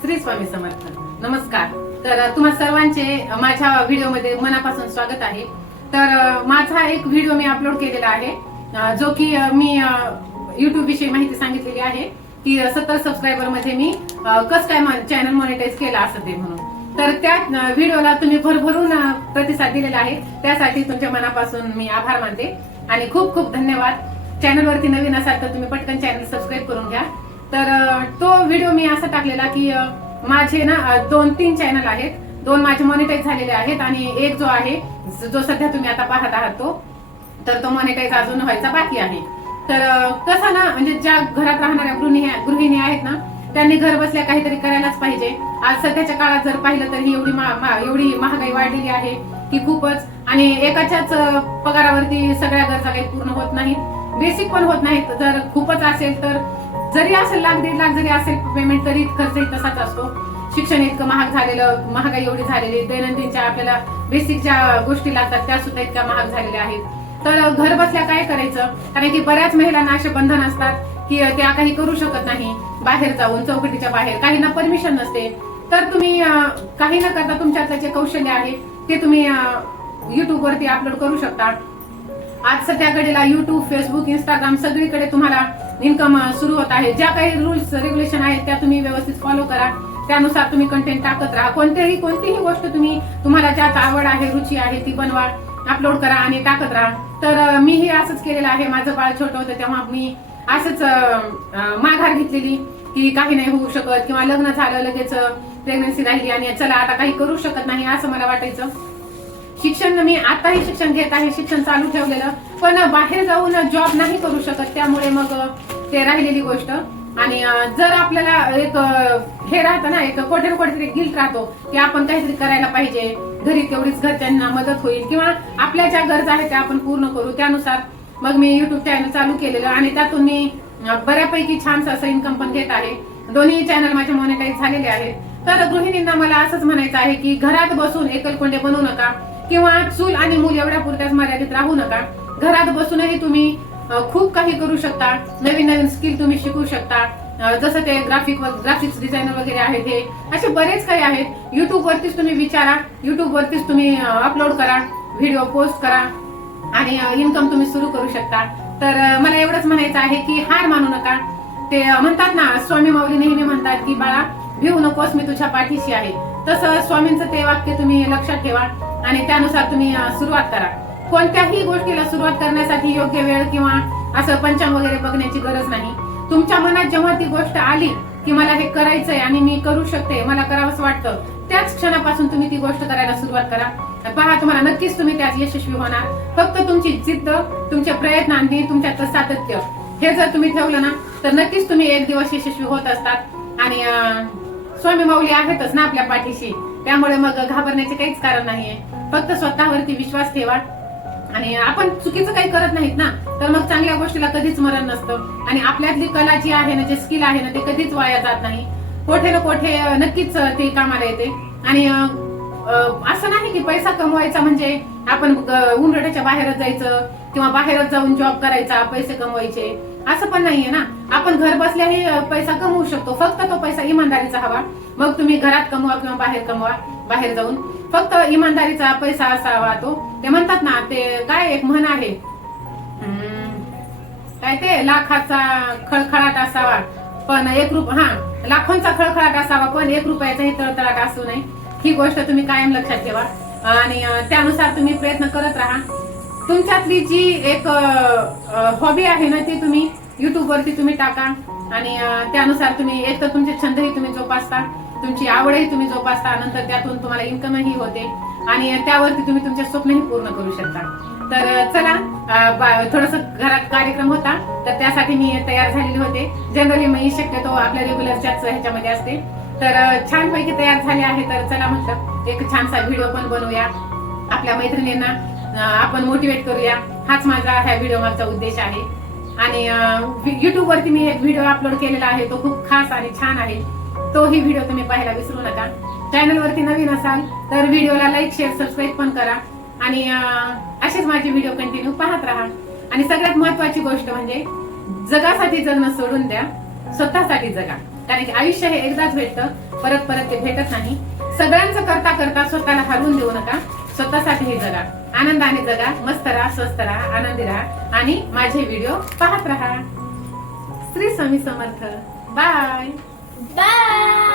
श्री स्वामी समर्थ. नमस्कार. तर तुम्हा सर्वांचे माझ्या व्हिडिओमध्ये मनापासून स्वागत आहे. तर माझा एक व्हिडिओ मी अपलोड केलेला आहे जो की मी युट्यूब विषयी माहिती सांगितलेली आहे की 70 सबस्क्रायबर मध्ये मी कसं काय चॅनल मॉनिटाईज केला असं ते म्हणून. तर त्या व्हिडिओला तुम्ही भरभरून प्रतिसाद दिलेला आहे, त्यासाठी तुमच्या मनापासून मी आभार मानते आणि खूप खूप धन्यवाद. चॅनलवरती नवीन असाल तर तुम्ही पटकन चॅनल सबस्क्राईब करून घ्या. तर तो व्हिडिओ मी असा टाकलेला की माझे ना 2-3 चॅनल आहेत, 2 माझे मॉनिटाईज झालेले आहेत आणि एक जो आहे जो सध्या तुम्ही आता पाहत आहात तो मॉनिटाईज अजून व्हायचा बाकी आहे. तर कसं ना, म्हणजे ज्या घरात राहणाऱ्या गृहिणी आहेत ना, त्यांनी घर बसल्या काहीतरी करायलाच पाहिजे. आज सध्याच्या काळात जर पाहिलं तर ही एवढी महागाई वाढलेली आहे की खूपच, आणि एकाच्याच पगारावरती सगळ्या गरजा काही पूर्ण होत नाहीत, बेसिक पण होत नाहीत. जर खूपच असेल तर जरी असेल 1-1.5 लाख जरी असेल पेमेंट तरी खर्चही तसाच असतो. शिक्षण इतकं महाग झालेलं, महागाई एवढी झालेली, दैनंदिनच्या आपल्याला बेसिक ज्या गोष्टी लागतात त्या सुद्धा इतक्या महाग झालेल्या आहेत. तर घर बसल्या काय करायचं, कारण की बऱ्याच महिलांना असे बंधन असतात की त्या काही करू शकत नाही बाहेर जाऊन, चौकटीच्या बाहेर, काहींना परमिशन नसते. तर तुम्ही काही न करता तुमच्यातलं जे कौशल्य आहे ते तुम्ही युट्यूब वरती अपलोड करू शकता. आज सध्या घडीला युट्यूब, फेसबुक, इंस्टाग्राम सगळीकडे तुम्हाला इन्कम सुरू होत आहे. ज्या काही रूल्स रेग्युलेशन आहेत त्या तुम्ही व्यवस्थित फॉलो करा, त्यानुसार तुम्ही कंटेंट टाकत राहा. कोणतीही गोष्ट तुम्हाला ज्यात आवड आहे, रुची आहे ती बनवा, अपलोड करा आणि टाकत राहा. तर मीही असंच केलेलं आहे. माझं बाळ छोटं होतं तेव्हा मी असंच माघार घेतलेली की काही नाही होऊ शकत, किंवा लग्न झालं लगेच प्रेग्नन्सी राहिली आणि चला आता काही करू शकत नाही असं मला वाटायचं. शिक्षण मी आताही शिक्षण घेत आहे, शिक्षण चालू ठेवलेलं, पण बाहेर जाऊन जॉब नाही करू शकत, त्यामुळे मग ते राहिलेली गोष्ट. आणि जर आपल्याला एक हे राहतं ना, एक कुठे ना कुठेतरी गिल्ट राहतो की आपण काहीतरी करायला पाहिजे, घरी तेवढीच घरच्यांना मदत होईल किंवा आपल्या ज्या गरजा आहेत त्या आपण पूर्ण करू. त्यानुसार मग मी युट्यूब चॅनल चालू केलेलं आणि त्यातून मी बऱ्यापैकी छानसं असं इन्कम पण घेत आहे. दोन्ही चॅनल माझे मॉनिटाईज झालेले आहेत. तर गृहिणींना मला असंच म्हणायचं आहे की घरात बसून एकलकोंडे बनवू नका, किंवा चूल आणि मूल एवढ्या पुरत्याच मर्यादित राहू नका. घरात बसूनही तुम्ही खूप काही करू शकता, नवीन स्किल तुम्ही शिकू शकता. जसं ते ग्राफिक्स डिझायनर वगैरे आहेत, हे असे बरेच काही आहेत. युट्यूब वरतीच तुम्ही विचारा, युट्यूब वरतीच तुम्ही अपलोड करा, व्हिडिओ पोस्ट करा आणि इन्कम तुम्ही सुरू करू शकता. तर मला एवढंच म्हणायचं आहे की हार मानू नका. ते म्हणतात ना, स्वामी माऊली नेहमी म्हणतात की बाळा भिवू नकोस, मी तुझ्या पाठीशी आहे. तसं स्वामींचं ते वाक्य तुम्ही लक्षात ठेवा आणि त्यानुसार तुम्ही सुरुवात करा. कोणत्याही गोष्टीला सुरुवात करण्यासाठी योग्य वेळ किंवा असं पंचांग वगैरे बघण्याची गरज नाही. तुमच्या मनात जेव्हा ती गोष्ट आली की मला हे करायचंय आणि मी करू शकते, मला करावंच वाटतं, त्याच क्षणापासून तुम्ही ती गोष्ट करायला सुरुवात करा. पहा, तुम्हाला नक्कीच तुम्ही त्यात यशस्वी होणार. फक्त तुमची जिद्द, तुमच्या प्रयत्नांनी, तुमच्यात सातत्य हे जर तुम्ही ठेवलं ना तर नक्कीच तुम्ही एक दिवस यशस्वी होत असतात. आणि स्वामी माऊली आहेतच ना आपल्या पाठीशी, त्यामुळे मग घाबरण्याचे काहीच कारण नाहीये. फक्त स्वतःवरती विश्वास ठेवा. आणि आपण चुकीचं काही करत नाहीत ना, तर मग चांगल्या गोष्टीला कधीच मरण नसतं. आणि आपल्यातली कला जी आहे ना, जे स्किल आहे ना, ते कधीच वाया जात नाही. कोठे ना कोठे नक्कीच ते कामाला येते. आणि असं नाही की पैसा कमवायचा म्हणजे आपण उंबरठ्याच्या बाहेरच जायचं किंवा बाहेरच जाऊन जॉब करायचा, पैसे कमवायचे, असं पण नाहीये ना. आपण घर बसल्याही पैसा कमवू शकतो. फक्त तो पैसा इमानदारीचा हवा. मग तुम्ही घरात कमवा किंवा बाहेर कमवा, बाहेर जाऊन फक्त इमानदारीचा पैसा असावा. तो ते म्हणतात ना, ते काय एक म्हण आहे, काय ते लाखाचा खळखळाट असावा पण लाखोंचा खळखळाट असावा पण 1 रुपयाचाही तळतळाट असू नये. ही गोष्ट तुम्ही कायम लक्षात ठेवा आणि त्यानुसार तुम्ही प्रयत्न करत राहा. तुमच्यातली जी एक हॉबी आहे ना, ती तुम्ही युट्यूब वरती तुम्ही टाका आणि त्यानुसार तुम्ही एक तर तुमचे छंदही तुम्ही जोपासता, तुमची आवडही तुम्ही जोपासता, नंतर त्यातून तुम्हाला इन्कमही होते आणि त्यावरती तुम्ही तुमचे स्वप्नही पूर्ण करू शकता. तर चला, थोडस घरात कार्यक्रम होता तर त्यासाठी मी तयार झालेले होते. जनरली मी शक्यतो आपल्या रेग्युलरच्याच ह्याच्यामध्ये असते. तर छानपैकी तयार झाले आहे. तर चला म्हटलं एक छानसा व्हिडिओ पण बनवूया, आपल्या मैत्रिणींना आपण मोटिवेट करूया. हाच माझा ह्या व्हिडिओ मागचा उद्देश आहे. आणि युट्यूब वरती मी एक व्हिडिओ अपलोड केलेला आहे, तो खूप खास आणि छान आहे. तोही व्हिडिओ तुम्ही पाहायला विसरू नका. चॅनल वरती नवीन असाल तर व्हिडिओला लाईक, शेअर, सबस्क्राईब पण करा आणि असेच माझे व्हिडिओ कंटिन्यू पाहत राहा. आणि सगळ्यात महत्वाची गोष्ट म्हणजे जगासाठी जगणं सोडून द्या, स्वतःसाठी जगा. कारण की आयुष्य हे एकदाच भेटतं, परत परत ते भेटत नाही. सगळ्यांचं करता करता स्वतःला हरवून देऊ नका. स्वतःसाठी जगा, आनंदाने जगा, मस्त राहा, स्वस्थ राहा, आनंदी राहा आणि माझे व्हिडिओ पाहत राहा. श्री स्वामी समर्थ. Bye bye.